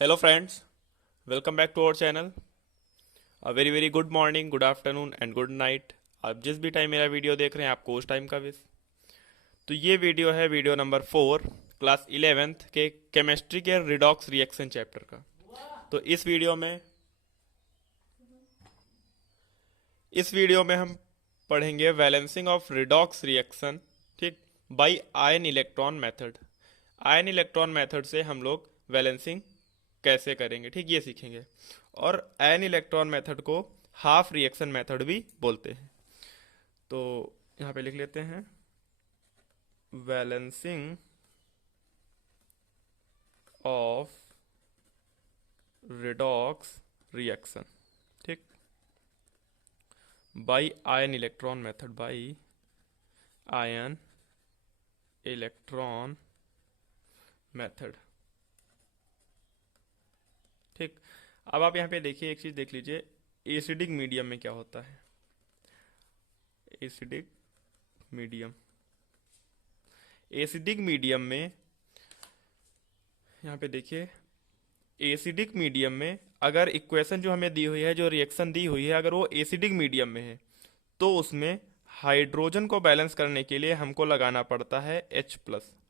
Hello friends, welcome back to our channel. A very good morning, good afternoon and good night. आप जिस भी time मेरा video देख रहे हैं आपको उस टाइम का विश। तो ये वीडियो है वीडियो नंबर 4 क्लास 11th के केमिस्ट्री के रिडॉक्स रिएक्शन चैप्टर का। तो इस वीडियो में हम पढ़ेंगे बैलेंसिंग ऑफ रिडॉक्स रिएक्शन, ठीक, by ion electron method. Ion electron method से हम लोग बैलेंसिंग कैसे करेंगे, ठीक, ये सीखेंगे। और आयन इलेक्ट्रॉन मेथड को हाफ रिएक्शन मेथड भी बोलते हैं। तो यहाँ पे लिख लेते हैं बैलेंसिंग ऑफ रिडॉक्स रिएक्शन, ठीक, by ion electron method, by ion electron method, ठीक। अब आप यहाँ पे देखिए, एक चीज देख लीजिए, एसिडिक मीडियम में क्या होता है। एसिडिक मीडियम, एसिडिक मीडियम में यहाँ पे देखिए, एसिडिक मीडियम में अगर इक्वेशन जो हमें दी हुई है, जो रिएक्शन दी हुई है, अगर वो एसिडिक मीडियम में है तो उसमें हाइड्रोजन को बैलेंस करने के लिए हमको लगाना पड़ता है H+।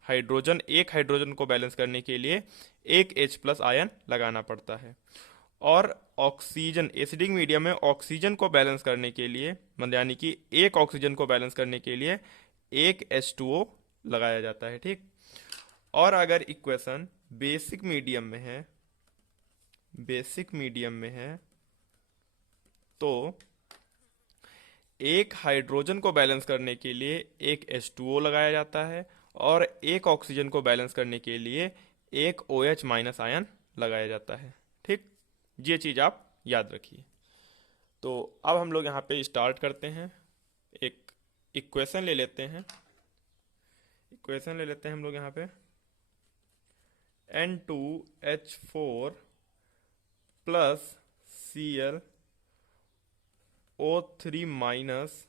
हाइड्रोजन, एक हाइड्रोजन को बैलेंस करने के लिए एक H+ आयन लगाना पड़ता है। और ऑक्सीजन, एसिडिक मीडियम में ऑक्सीजन को बैलेंस करने के लिए, मतलब यानी कि एक ऑक्सीजन को बैलेंस करने के लिए एक H2O लगाया जाता है, ठीक। और अगर इक्वेशन बेसिक मीडियम में है, बेसिक मीडियम में है तो एक हाइड्रोजन को बैलेंस करने के लिए एक H2O लगाया जाता है और एक ऑक्सीजन को बैलेंस करने के लिए एक OH- आयन लगाया जाता है, ठीक। ये चीज़ आप याद रखिए। तो अब हम लोग यहाँ पे स्टार्ट करते हैं। एक इक्वेशन ले लेते हैं, इक्वेशन ले लेते हैं हम लोग यहाँ पे। N2H4 plus ClO3 minus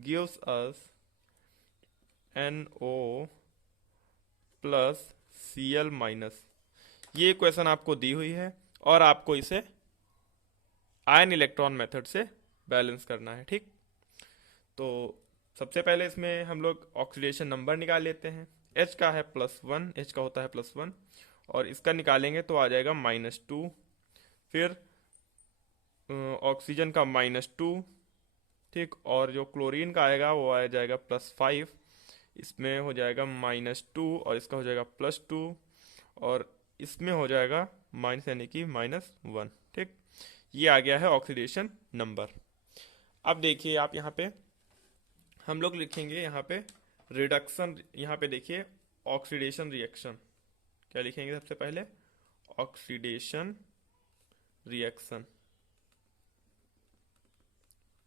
gives us NO plus Cl minus. ये इक्वेशन आपको दी हुई है और आपको इसे आयन इलेक्ट्रॉन मेथड से बैलेंस करना है, ठीक। तो सबसे पहले इसमें हम लोग ऑक्सीडेशन नंबर निकाल लेते हैं। H का है +1, H का होता है +1 और इसका निकालेंगे तो आ जाएगा -2। फिर ऑक्सीजन का -2, ठीक। और जो क्लोरीन का आएगा वो आ जाएगा +5, इसमें हो जाएगा -2 और इसका हो जाएगा +2 और इसमें हो जाएगा माइनस, यानी कि -1, ठीक। ये आ गया है ऑक्सीडेशन नंबर। अब देखिए आप यहाँ पे, हम लोग लिखेंगे यहाँ पे रिडक्शन, यहाँ पे देखिए ऑक्सीडेशन रिएक्शन। क्या लिखेंगे सबसे पहले? Oxidation reaction,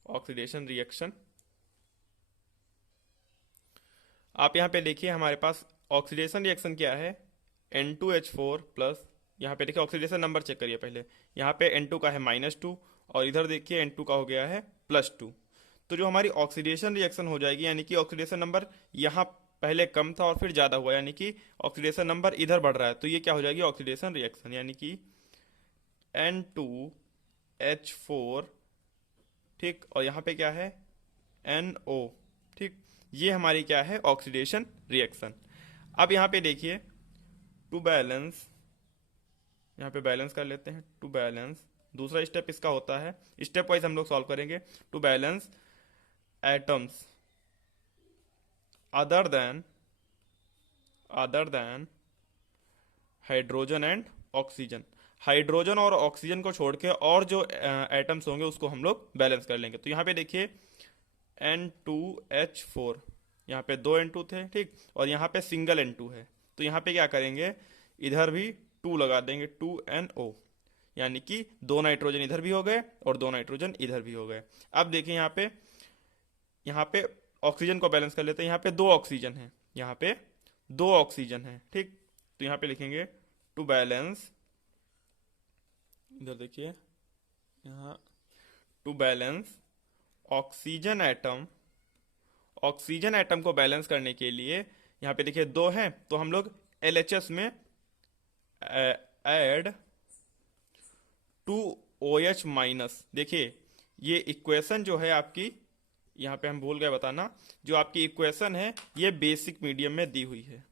oxidation reaction. आप यहाँ पे देखिए हमारे पास ऑक्सीडेशन रिएक्शन क्या है, N2H4 प्लस, यहाँ पे देखिए ऑक्सीडेशन नंबर चेक करिए पहले। यहाँ पे N2 का है -2 और इधर देखिए N2 का हो गया है +2। तो जो हमारी ऑक्सीडेशन रिएक्शन हो जाएगी, यानी कि ऑक्सीडेशन नंबर यहाँ पहले कम था और फिर ज़्यादा हुआ, यानी कि ऑक्सीडेशन नंबर इधर बढ़ रहा है, तो ये क्या हो जाएगी ऑक्सीडेशन रिएक्शन, यानी कि N2H4, ठीक, और यहाँ पे क्या है NO, ठीक। ये हमारी क्या है ऑक्सीडेशन रिएक्शन। अब यहाँ पे देखिए टू बैलेंस, यहाँ पे बैलेंस कर लेते हैं। टू बैलेंस, दूसरा स्टेप इसका होता है, स्टेप वाइज हम लोग सॉल्व करेंगे। To balance atoms other than hydrogen and oxygen. Hydrogen और ऑक्सीजन को छोड़ के और जो एटम्स होंगे उसको हम लोग बैलेंस कर लेंगे। तो यहाँ पे देखिए N2H4, यहाँ पे 2 N2 थे, ठीक, और यहाँ पे सिंगल N2 है, तो यहाँ पे क्या करेंगे, इधर भी 2 लगा देंगे, 2NO, यानी कि 2 नाइट्रोजन इधर भी हो गए और 2 नाइट्रोजन इधर भी हो गए। अब देखिए यहाँ पे ऑक्सीजन को बैलेंस कर लेते हैं। यहाँ पे 2 ऑक्सीजन है, यहाँ पे 2 ऑक्सीजन है, ठीक। तो यहाँ पे लिखेंगे टू बैलेंस, इधर देखिए यहाँ, to balance oxygen atom, oxygen atom को बैलेंस करने के लिए यहाँ पे देखिए 2 हैं, तो हम लोग LHS में add two O H minus. देखिए ये इक्वेशन जो है आपकी, यहाँ पे हम भूल गए बताना, जो आपकी इक्वेशन है ये बेसिक मीडियम में दी हुई है।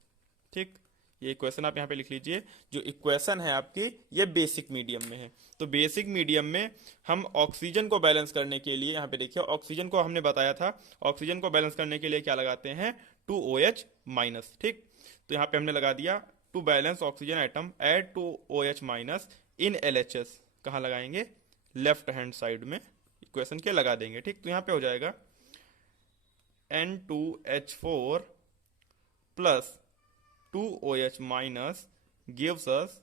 ठीक, ये इक्वेशन आप यहाँ पे लिख लीजिए, जो इक्वेशन है आपकी ये बेसिक मीडियम में है। तो बेसिक मीडियम में हम ऑक्सीजन को बैलेंस करने के लिए, यहाँ पे देखिए ऑक्सीजन को हमने बताया था, ऑक्सीजन को बैलेंस करने के लिए क्या लगाते हैं, टू ओ एच माइनस। ठीक, तो यहाँ पे हमने लगा दिया to balance oxygen atom add two O H minus in L H S. कहाँ लगाएंगे, लेफ्ट हैंड साइड में इक्वेशन के लगा देंगे। ठीक, तो यहाँ पे हो जाएगा N2H4 plus 2OH minus gives us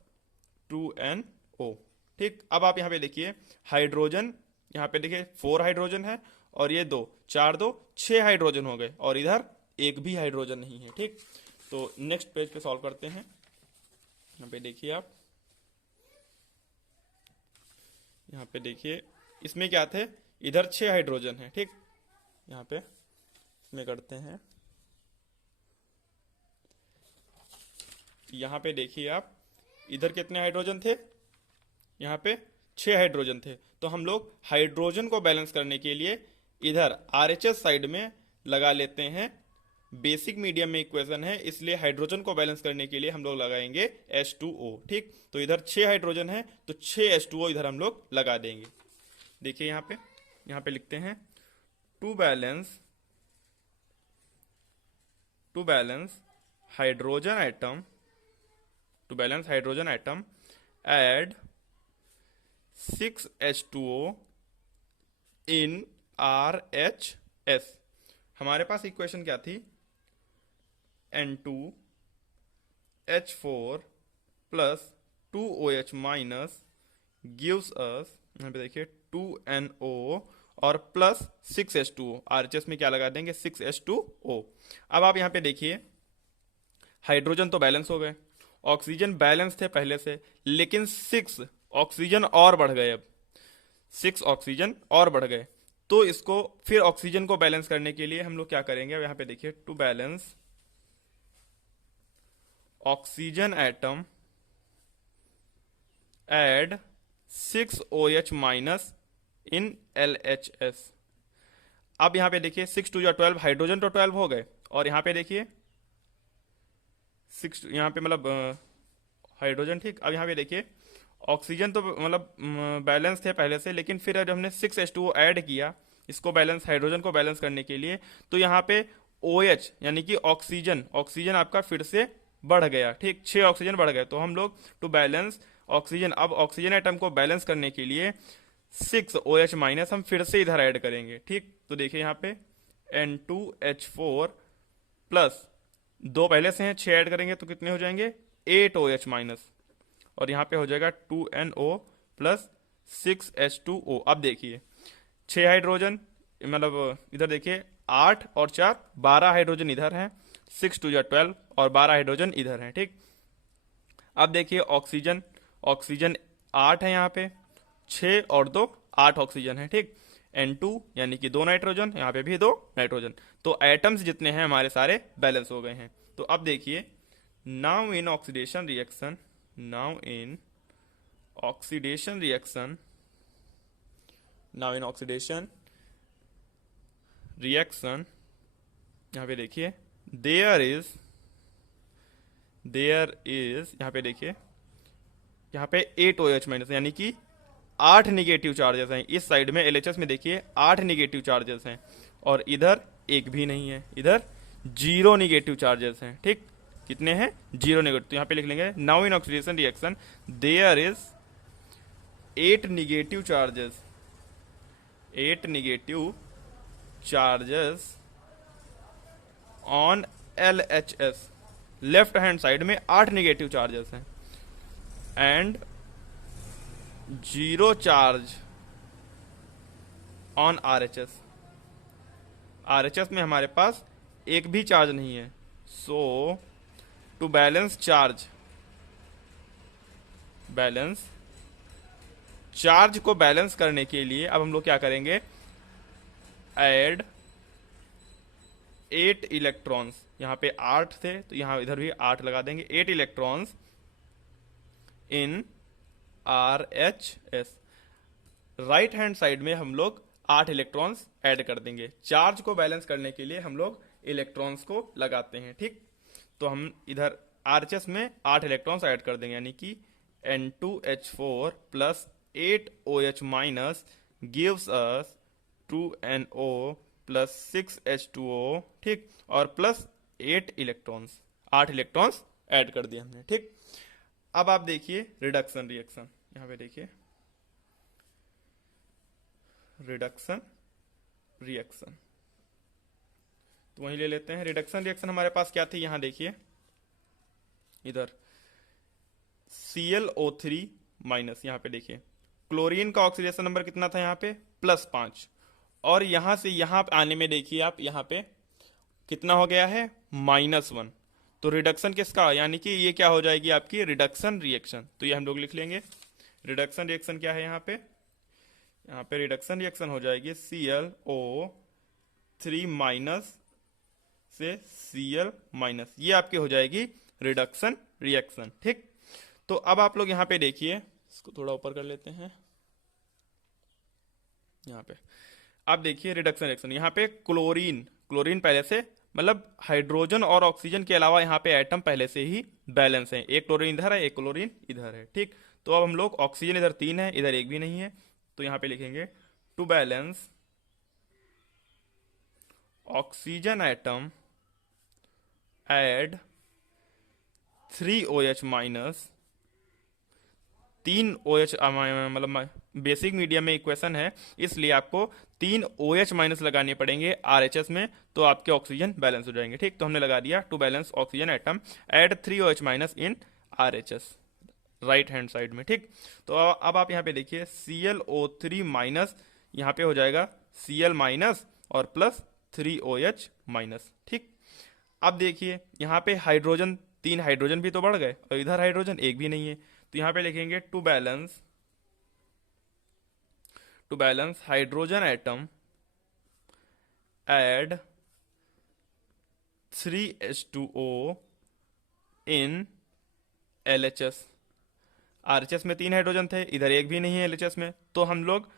2NO। ठीक, अब आप यहाँ पे देखिए हाइड्रोजन, यहाँ पे देखिए 4 हाइड्रोजन है और ये 2, 4 2 6 हाइड्रोजन हो गए और इधर एक भी हाइड्रोजन नहीं है। ठीक, तो नेक्स्ट पेज पे सॉल्व करते हैं। यहाँ पे देखिए आप, यहाँ पे देखिए इसमें क्या थे, इधर 6 हाइड्रोजन है। ठीक, यहाँ पे इसमें करते हैं, यहाँ पे देखिए आप, इधर कितने हाइड्रोजन थे, यहाँ पे 6 हाइड्रोजन थे। तो हम लोग हाइड्रोजन को बैलेंस करने के लिए इधर आरएचएस साइड में लगा लेते हैं। बेसिक मीडियम में इक्वेशन है, इसलिए हाइड्रोजन को बैलेंस करने के लिए हम लोग लगाएंगे H2O। ठीक, तो इधर 6 हाइड्रोजन है तो 6 H2O इधर हम लोग लगा देंगे। देखिए यहाँ पे लिखते हैं to balance hydrogen atom, to balance hydrogen atom add 6 H2O in RHS। हमारे पास इक्वेशन क्या थी, N2H4 plus 2OH minus gives us, यहाँ पे देखिए 2NO और प्लस 6H2O। आरएचएस में क्या लगा देंगे, 6H2O। अब आप यहाँ पे देखिए हाइड्रोजन तो बैलेंस हो गए, ऑक्सीजन बैलेंस थे पहले से, लेकिन 6 ऑक्सीजन और बढ़ गए। अब 6 ऑक्सीजन और बढ़ गए, तो इसको फिर ऑक्सीजन को बैलेंस करने के लिए हम लोग क्या करेंगे, अब यहाँ पे देखिए to balance oxygen atom add 6 OH minus in LHS। अब यहाँ पे देखिए 6 2 12, हाइड्रोजन तो 12 हो गए, और यहाँ पे देखिए 6, यहाँ पे मतलब हाइड्रोजन। ठीक, अब यहाँ पे देखिए ऑक्सीजन तो मतलब बैलेंस थे पहले से, लेकिन फिर जब हमने 6H2O ऐड किया इसको बैलेंस, हाइड्रोजन को बैलेंस करने के लिए, तो यहाँ पे OH यानी कि ऑक्सीजन आपका फिर से बढ़ गया। ठीक, 6 ऑक्सीजन बढ़ गए, तो हम लोग टू बैलेंस ऑक्सीजन, अब ऑक्सीजन एटम को बैलेंस करने के लिए 6 OH माइनस हम फिर से इधर ऐड करेंगे। ठीक, तो देखिए यहाँ पे N2H4 प्लस 2 पहले से हैं, 6 ऐड करेंगे तो कितने हो जाएंगे, 8 OH माइनस, और यहाँ पे हो जाएगा 2NO प्लस 6H2O। अब देखिए 6 हाइड्रोजन, मतलब इधर देखिए 8 और 4 12 हाइड्रोजन इधर हैं, 6 2 12 और 12 हाइड्रोजन इधर हैं। ठीक, अब देखिए ऑक्सीजन 8 है यहाँ पे, 6 और 2 8 ऑक्सीजन है। ठीक, N2 यानी कि 2 नाइट्रोजन, यहाँ पे भी 2 नाइट्रोजन, तो एटम्स जितने हैं हमारे सारे बैलेंस हो गए हैं। तो अब देखिए now in oxidation reaction, now in oxidation reaction यहाँ पे देखिए there is यहाँ पे देखिए, यहाँ पे 8 OH माइनस यानी कि 8 निगेटिव चार्जेस हैं इस साइड में। LHS में देखिए 8 निगेटिव चार्जेस हैं, और इधर एक भी नहीं है, इधर 0 निगेटिव चार्जेस हैं। ठीक, कितने हैं, 0 नेगेटिव। तो यहाँ पे लिख लेंगे now in oxidation reaction there is 8 negative charges on LHS। Left hand side में 8 निगेटिव चार्जेस हैं and 0 charge on RHS। RHS में हमारे पास एक भी चार्ज नहीं है। सो टू बैलेंस चार्ज को बैलेंस करने के लिए अब हम लोग क्या करेंगे, ऐड 8 इलेक्ट्रॉन्स, यहाँ पे 8 थे तो यहाँ इधर भी 8 लगा देंगे, 8 electrons in RHS। Right hand side में हम लोग 8 इलेक्ट्रॉन्स ऐड कर देंगे। चार्ज को बैलेंस करने के लिए हम लोग इलेक्ट्रॉन्स को लगाते हैं, ठीक। तो हम इधर RHS में 8 इलेक्ट्रॉन्स ऐड कर देंगे, यानी कि N2H4 plus 8OH minus gives us 2NO plus 6H2O, ठीक, और प्लस 8 इलेक्ट्रॉन्स, 8 इलेक्ट्रॉन्स ऐड कर दिए हमने, ठीक। अब आप देखिए रिडक्शन रिएक्शन, यहाँ पे देखिए रिडक्शन रिएक्शन, तो वहीं ले लेते हैं। रिडक्शन रिएक्शन हमारे पास क्या थी, यहां देखिए इधर ClO3 माइनस, यहां पे देखिए क्लोरीन का ऑक्सीडेशन नंबर कितना था, यहां पे +5, और यहां से यहां आने में देखिए आप यहां पे कितना हो गया है, -1। तो रिडक्शन किसका, यानी कि ये क्या हो जाएगी आपकी रिडक्शन रिएक्शन। तो ये हम लोग लिख लेंगे। रिडक्शन रिएक्शन क्या है यहाँ पे रिडक्शन रिएक्शन हो जाएगी ClO3 माइनस से Cl माइनस, ये आपकी हो जाएगी रिडक्शन रिएक्शन, ठीक। तो अब आप लोग यहाँ पे देखिए, इसको थोड़ा ऊपर कर लेते हैं, यहाँ पे आप देखिए रिडक्शन रिएक्शन, यहाँ पे क्लोरीन क्लोरीन पहले से, मतलब हाइड्रोजन और ऑक्सीजन के अलावा यहाँ पे एटम पहले से ही बैलेंस है, एक क्लोरीन इधर है, एक क्लोरीन इधर है, ठीक। तो अब हम लोग ऑक्सीजन इधर 3 है, इधर एक भी नहीं है, तो यहाँ पे लिखेंगे to balance oxygen atom add 3OH minus, 3OH, मतलब बेसिक मीडियम में इक्वेशन है, इसलिए आपको 3OH माइनस लगाने पड़ेंगे RHS में, तो आपके ऑक्सीजन बैलेंस हो जाएंगे, ठीक। तो हमने लगा दिया to balance oxygen atom add 3OH minus in RHS right hand side में, ठीक। तो अब आप यहाँ पे देखिए ClO3 माइनस, यहाँ पे हो जाएगा Cl माइनस और प्लस 3OH माइनस, ठीक। अब देखिए यहाँ पे हाइड्रोजन 3 हाइड्रोजन भी तो बढ़ गए, और इधर हाइड्रोजन एक भी नहीं है, तो यहाँ पे लिखेंगे to balance hydrogen atom add 3H2O in LHS। RHS में 3 हाइड्रोजन थे, इधर एक भी नहीं है LHS में, तो हम लोग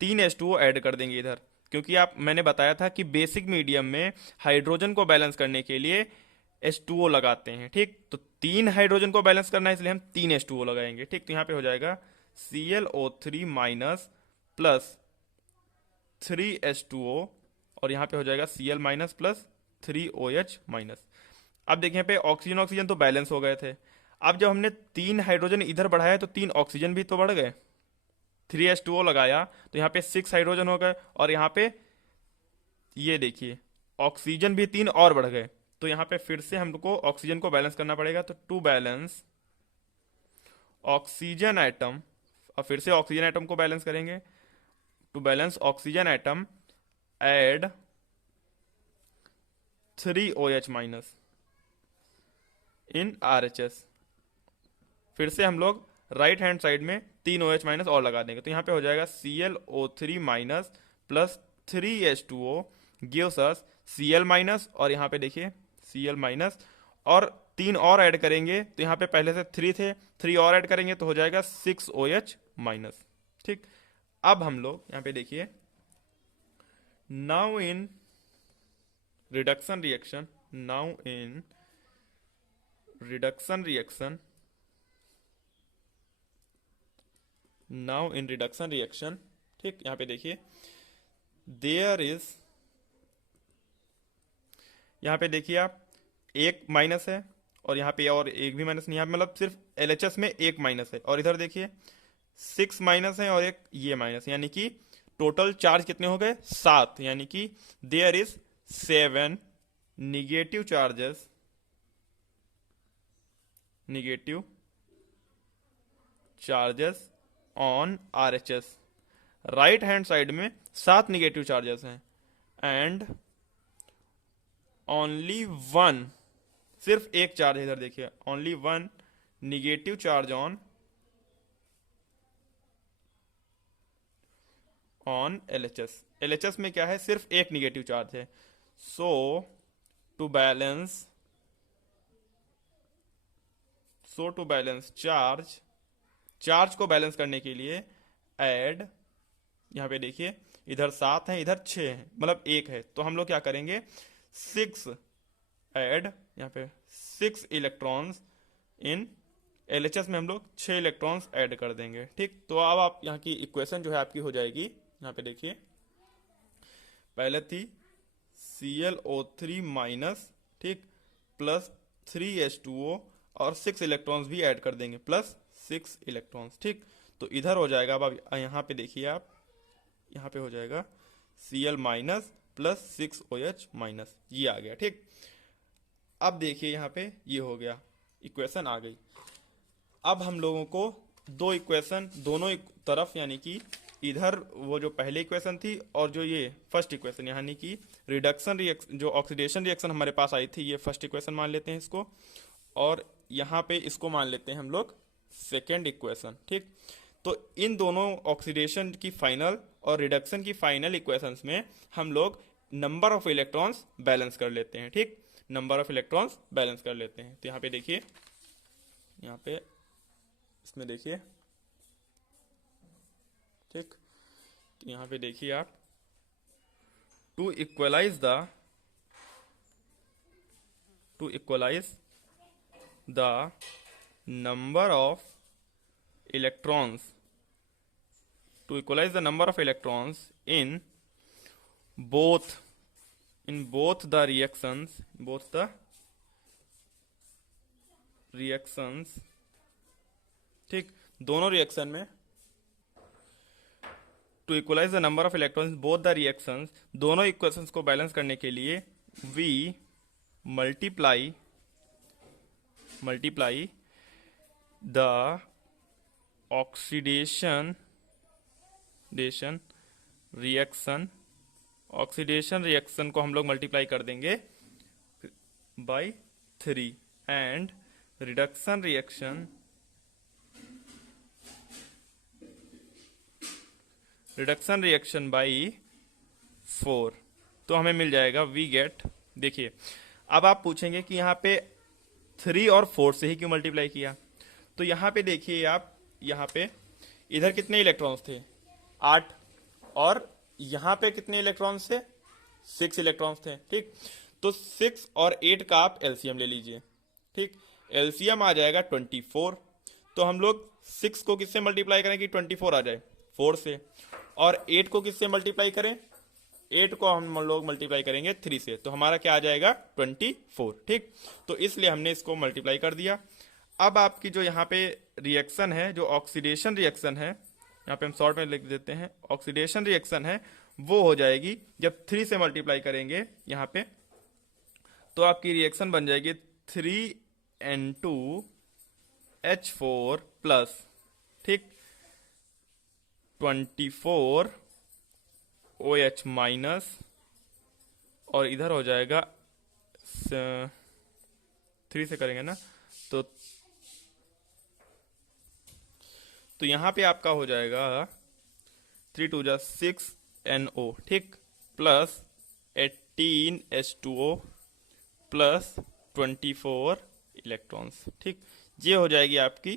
3H2O ऐड कर देंगे इधर, क्योंकि मैंने बताया था कि बेसिक मीडियम में हाइड्रोजन को बैलेंस करने के लिए H2O लगाते हैं, ठीक। तो 3 हाइड्रोजन को बैलेंस करना है, इसलिए हम 3H2O लगाएंगे, ठीक। तो यहाँ पे हो जाएगा ClO3 माइनस प्लस 3H2O, और यहाँ पे हो जाएगा Cl minus plus 3OH minus. अब देखिए यहाँ पे ऑक्सीजन ऑक्सीजन तो बैलेंस हो गए थे, अब जब हमने 3 हाइड्रोजन इधर बढ़ाया तो 3 ऑक्सीजन भी तो बढ़ गए, 3H2O लगाया तो यहाँ पे 6 हाइड्रोजन हो गए, और यहाँ पे ये देखिए ऑक्सीजन भी 3 और बढ़ गए, तो यहाँ पे फिर से हमको ऑक्सीजन को बैलेंस करना पड़ेगा। तो टू बैलेंस ऑक्सीजन एटम, और फिर से ऑक्सीजन एटम को बैलेंस करेंगे, to balance oxygen atom add 3OH minus in RHS। फिर से हम लोग राइट हैंड साइड में 3OH माइनस और लगा देंगे, तो यहाँ पे हो जाएगा ClO3 minus plus 3H2O gives us Cl minus, और यहाँ पे देखिए Cl माइनस, और 3 और ऐड करेंगे, तो यहाँ पे पहले से 3 थे, 3 और ऐड करेंगे तो हो जाएगा 6OH माइनस, ठीक। अब हम लोग यहाँ पे देखिए now in reduction reaction, now in reduction reaction, now in reduction reaction, ठीक। यहाँ पे देखिए देयर इज, यहाँ पे देखिए आप एक माइनस है, और यहाँ पे और एक भी माइनस नहीं, यहाँ पे मतलब सिर्फ LHS में एक माइनस है, और इधर देखिए 6 माइनस है और एक ये माइनस, यानी कि टोटल चार्ज कितने हो गए 7, यानी कि there is 7 negative charges, negative charges on RHS। Right hand side में 7 निगेटिव चार्जेस हैं, एंड ओनली 1, सिर्फ एक चार्ज है इधर देखिए, only 1 negative charge on LHS। LHS में क्या है, सिर्फ एक निगेटिव चार्ज है। सो टू बैलेंस चार्ज चार्ज को बैलेंस करने के लिए ऐड, यहाँ पे देखिए इधर 7 है इधर 6 है, मतलब 1 है, तो हम लोग क्या करेंगे 6 ऐड, यहाँ पे 6 इलेक्ट्रॉन्स इन एलएचएस में हम लोग 6 इलेक्ट्रॉन्स ऐड कर देंगे। ठीक, तो अब आप यहाँ की इक्वेशन जो है आपकी हो जाएगी, यहाँ पे देखिए पहले थी ClO3 माइनस, ठीक, प्लस 3H2O और 6 इलेक्ट्रॉन्स भी ऐड कर देंगे प्लस 6 इलेक्ट्रॉन्स। ठीक, तो इधर हो जाएगा, अब यहाँ पे देखिए आप, यहाँ पे हो जाएगा Cl minus plus 6OH minus, ये आ गया। ठीक, अब देखिए यहाँ पे ये हो गया, इक्वेशन आ गई। अब हम लोगों को दो इक्वेशन दोनों तरफ, यानी कि इधर वो जो पहले इक्वेशन थी और जो ये फर्स्ट इक्वेशन, यानी कि रिडक्शन रिएक्शन जो ऑक्सीडेशन रिएक्शन हमारे पास आई थी, ये फर्स्ट इक्वेशन मान लेते हैं इसको, और यहाँ पे इसको मान लेते हैं हम लोग सेकेंड इक्वेशन। ठीक, तो इन दोनों ऑक्सीडेशन की फाइनल और रिडक्शन की फाइनल इक्वेशंस में हम लोग नंबर ऑफ इलेक्ट्रॉन्स बैलेंस कर लेते हैं। ठीक, नंबर ऑफ इलेक्ट्रॉन्स बैलेंस कर लेते हैं। तो यहाँ पे देखिए, यहाँ पे इसमें देखिए, ठीक, तो यहाँ पे देखिए आप, to equalize the number of electrons in both the reactions, ठीक, दोनों रिएक्शन में, to equalize the number of electrons both the reactions, दोनों इक्वेशंस को बैलेंस करने के लिए we multiply the oxidation reaction को हम लोग मल्टीप्लाई कर देंगे by 3 and reduction reaction by 4, तो हमें मिल जाएगा वी गेट। देखिए, अब आप पूछेंगे कि यहाँ पे 3 और 4 से ही क्यों मल्टीप्लाई किया, तो यहाँ पे देखिए आप, यहाँ पे इधर कितने इलेक्ट्रॉन्स थे 8, और यहाँ पे कितने इलेक्ट्रॉन्स थे 6 इलेक्ट्रॉन्स थे। ठीक, तो 6 और 8 का आप एलसीएम ले लीजिए। ठीक, एलसीएम आ जाएगा 24, तो हम लोग 6 को किससे मल्टीप्लाई करें कि 24 आ जाए 4 से, और 8 को किससे मल्टीप्लाई करें, 8 को हम लोग मल्टीप्लाई करेंगे 3 से, तो हमारा क्या आ जाएगा 24। ठीक, तो इसलिए हमने इसको मल्टीप्लाई कर दिया। अब आपकी जो यहाँ पे रिएक्शन है, जो ऑक्सीडेशन रिएक्शन है, यहाँ पे हम शॉर्ट में लिख देते हैं, ऑक्सीडेशन रिएक्शन है, वो हो जाएगी जब 3 से मल्टीप्लाई करेंगे यहाँ पे, तो आपकी रिएक्शन बन जाएगी 3N2H4 प्लस, ठीक, 24OH माइनस, और इधर हो जाएगा 3 से करेंगे ना, तो यहाँ पे आपका हो जाएगा 3 2 6NO, ठीक, प्लस 18H2O प्लस 24 इलेक्ट्रॉन्स। ठीक, ये हो जाएगी आपकी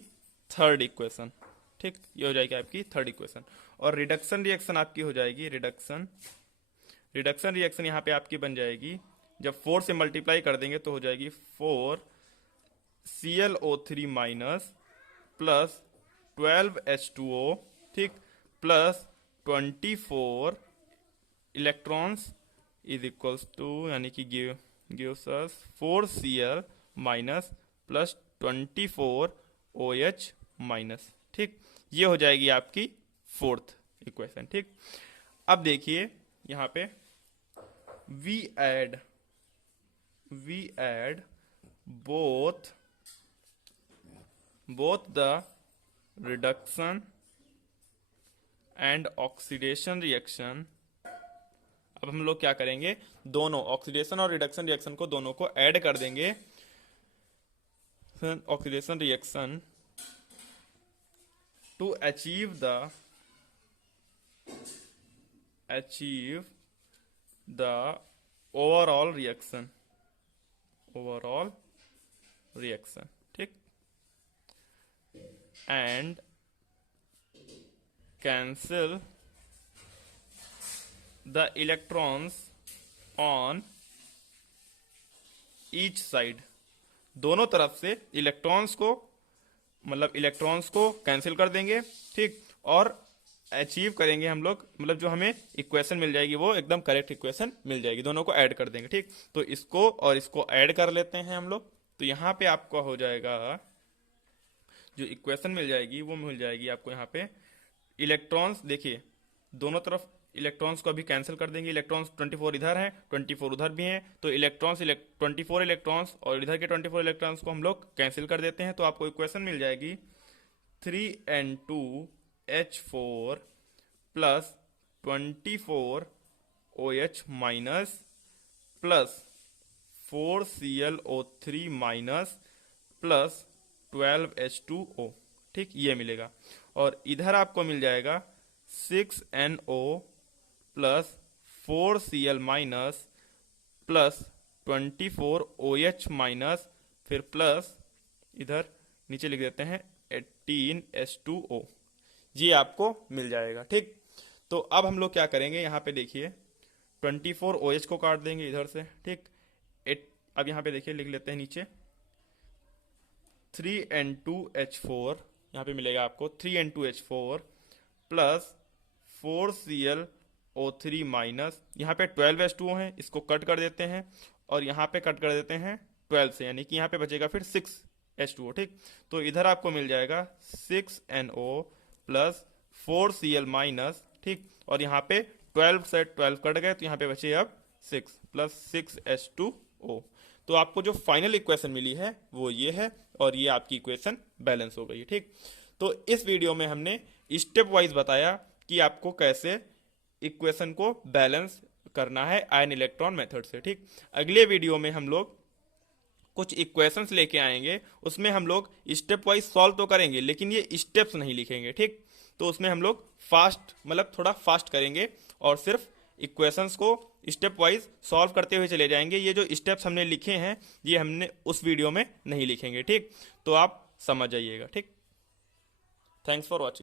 थर्ड इक्वेशन। ठीक, ये हो जाएगी आपकी थर्ड इक्वेशन। और रिडक्शन रिएक्शन आपकी हो जाएगी, रिडक्शन रिएक्शन यहाँ पे आपकी बन जाएगी, जब 4 से मल्टीप्लाई कर देंगे तो हो जाएगी 4 ClO3 माइनस प्लस 12H2O, ठीक, plus 24 electrons is equals to, यानी कि gives us 4Cl minus plus 24OH minus. ठीक, ये हो जाएगी आपकी फोर्थ इक्वेशन। ठीक, अब देखिए यहाँ पे we add both the reduction and oxidation reaction. अब हम लोग क्या करेंगे, दोनों ऑक्सीडेशन और रिडक्शन रिएक्शन को दोनों को ऐड कर देंगे। Oxidation reaction to achieve the overall reaction, ठीक, and cancel the electrons on each side, दोनों तरफ से इलेक्ट्रॉन्स को मतलब इलेक्ट्रॉन्स को कैंसिल कर देंगे, ठीक, और अचीव करेंगे हम लोग, मतलब जो हमें इक्वेशन मिल जाएगी वो एकदम करेक्ट इक्वेशन मिल जाएगी, दोनों को ऐड कर देंगे, ठीक। तो इसको और इसको ऐड कर लेते हैं हम लोग। तो यहाँ पे आपको हो जाएगा, जो इक्वेशन मिल जाएगी वो मिल जाएगी आपको यहाँ पे इलेक्ट्रॉन्स, देखिए दोनों तरफ इलेक्ट्रॉन्स को अभी कैंसिल कर देंगे, इलेक्ट्रॉन्स 24 इधर है 24 उधर भी हैं, तो इलेक्ट्रॉन्स 24 इलेक्ट्रॉन्स और इधर के 24 इलेक्ट्रॉन्स को हम लोग कैंसिल कर देते हैं। तो आपको इक्वेशन मिल जाएगी 3n2h4 plus 24OH minus plus 4ClO3 minus plus 12H2O, ठीक, ये मिलेगा। और इधर आपको मिल जाएगा 6NO plus 4Cl minus plus 24OH minus फिर प्लस इधर नीचे लिख देते हैं 18H2O, ये आपको मिल जाएगा, ठीक। तो अब हम लोग क्या करेंगे, यहाँ पे देखिए 24OH को काट देंगे इधर से, ठीक। अब यहाँ पे देखिए लिख लेते हैं नीचे 3n2h4, यहाँ पे मिलेगा आपको 3n2h4 प्लस 4ClO3 माइनस, यहाँ पे 12H2O है, इसको कट कर देते हैं और यहाँ पे कट कर देते हैं 12 से, यानी कि यहाँ पे बचेगा फिर 6H2O, ठीक। तो इधर आपको मिल जाएगा 6NO प्लस 4Cl माइनस, ठीक, और यहाँ पे 12 से 12 कट गए तो यहाँ पे बचे अब 6 प्लस 6H2O। तो आपको जो फाइनल इक्वेशन मिली है वो ये है, और ये आपकी इक्वेशन बैलेंस हो गई, ठीक। तो इस वीडियो में हमने स्टेप वाइज बताया कि आपको कैसे इक्वेशन को बैलेंस करना है आयन इलेक्ट्रॉन मेथड से, ठीक। अगले वीडियो में हम लोग कुछ इक्वेशंस लेके आएंगे, उसमें हम लोग स्टेप वाइज सॉल्व तो करेंगे लेकिन ये स्टेप्स नहीं लिखेंगे, ठीक। तो उसमें हम लोग फास्ट मतलब थोड़ा फास्ट करेंगे और सिर्फ इक्वेशंस को स्टेप वाइज सॉल्व करते हुए चले जाएंगे। ये जो स्टेप्स हमने लिखे हैं ये हमने उस वीडियो में नहीं लिखेंगे, ठीक। तो आप समझ जाइएगा, ठीक। Thanks for watching.